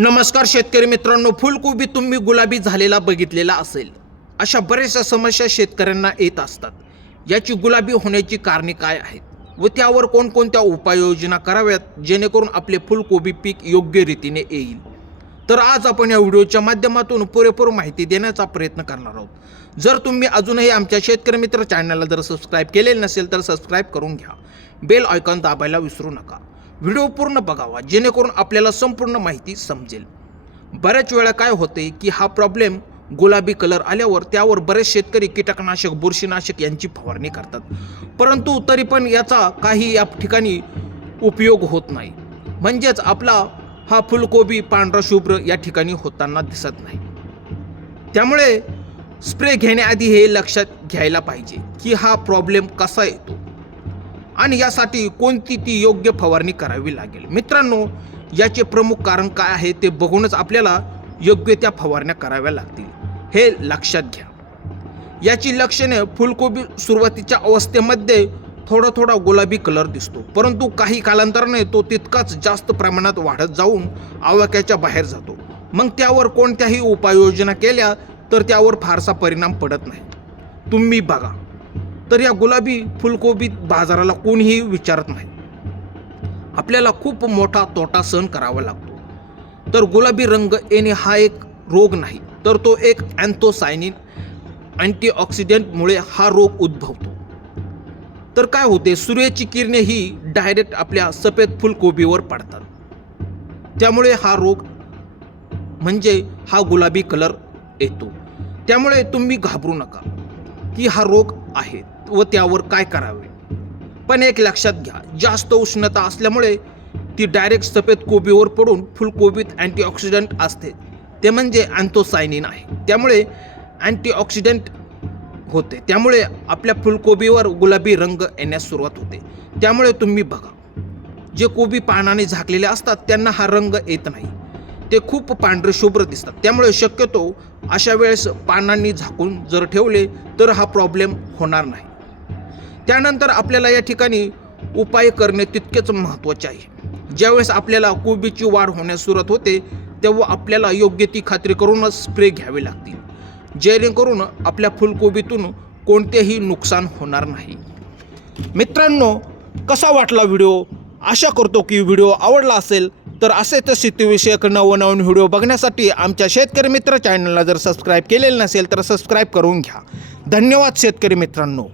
नमस्कार शेतकरी मित्रांनो, फुलकोबी तुम्ही गुलाबी झालेला बघितलेला असेल. अशा बऱ्याचशा समस्या शेतकऱ्यांना येत असतात. याची गुलाबी होण्याची कारणे काय आहेत व त्यावर कोणकोणत्या उपाययोजना कराव्यात जेणेकरून आपले फुलकोबी पीक योग्य रीतीने येईल. तर आज आपण या व्हिडिओच्या माध्यमातून पुरेपूर माहिती देण्याचा प्रयत्न करणार आहोत. जर तुम्ही अजूनही आमच्या शेतकरी मित्र चॅनलला जर सबस्क्राईब केलेले नसेल तर सबस्क्राईब करून घ्या. बेल आयकॉन दाबायला विसरू नका. व्हिडिओ पूर्ण बघावा जेणेकरून आपल्याला संपूर्ण माहिती समजेल. बऱ्याच वेळा काय होते की हा प्रॉब्लेम गुलाबी कलर आल्यावर त्यावर बरेच शेतकरी कीटकनाशक बुरशीनाशक यांची फवारणी करतात, परंतु तरी पण याचा काही या ठिकाणी उपयोग होत नाही. म्हणजेच आपला हा फुलकोबी पांढरा शुभ्र या ठिकाणी होताना दिसत नाही. त्यामुळे स्प्रे घेण्याआधी हे लक्षात घ्यायला पाहिजे की हा प्रॉब्लेम कसा येतो आणि यासाठी कोणती ती योग्य फवारणी करावी लागेल. मित्रांनो, याचे प्रमुख कारण काय आहे ते बघूनच आपल्याला योग्य त्या फवारण्या कराव्या लागतील, हे लक्षात घ्या. याची लक्षणे फुलकोबी सुरुवातीच्या अवस्थेमध्ये थोडा गुलाबी कलर दिसतो, परंतु काही कालांतराने तो तितकाच जास्त प्रमाणात वाढत जाऊन आवाक्याच्या बाहेर जातो. मग त्यावर कोणत्याही उपाययोजना केल्या तर त्यावर फारसा परिणाम पडत नाही. तुम्ही बघा तर या गुलाबी फुलकोबी बाजाराला कोणीही विचारत नाही. आपल्याला खूप मोठा तोटा सहन करावा लागतो. तर गुलाबी रंग येणे हा एक रोग नाही, तर तो एक अँथोसायनिन अँटीऑक्सिडंटमुळे हा रोग उद्भवतो. तर काय होते, सूर्याची किरणे ही डायरेक्ट आपल्या सफेद फुलकोबीवर पडतात. त्यामुळे हा रोग म्हणजे हा गुलाबी कलर येतो. त्यामुळे तुम्ही घाबरू नका की हा रोग आहे व त्यावर काय करावे. पण एक लक्षात घ्या, जास्त उष्णता असल्यामुळे ती डायरेक्ट सफेद कोबीवर पडून फुलकोबीत अँटीऑक्सिडंट असते, ते म्हणजे अँथोसायनिन आहे. त्यामुळे अँटीऑक्सिडंट होते, त्यामुळे आपल्या फुलकोबीवर गुलाबी रंग येण्यास सुरुवात होते. त्यामुळे तुम्ही बघा, जे कोबी पानाने झाकलेले असतात त्यांना हा रंग येत नाही, ते खूप पांढरे शुभ्र दिसतात. त्यामुळे शक्यतो अशा वेळेस पानांनी झाकून जर ठेवले तर हा प्रॉब्लेम होणार नाही. त्यानंतर आपल्याला या ठिकाणी उपाय करणे तितकेच महत्त्वाचे आहे. ज्यावेळेस आपल्याला कोबीची वाढ होण्यास सुरुवात होते तेव्हा आपल्याला योग्य ती खात्री करूनच स्प्रे घ्यावे लागतील, जेणेकरून आपल्या फुलकोबीतून कोणतेही नुकसान होणार नाही. मित्रांनो, कसा वाटला व्हिडिओ? आशा करतो की व्हिडिओ आवडला असेल. तर असेच शेतीविषयक नवनवीन व्हिडिओ बघण्यासाठी आमच्या शेतकरी मित्र चॅनलला जर सबस्क्राईब केलेलं नसेल तर सबस्क्राईब करून घ्या. धन्यवाद शेतकरी मित्रांनो.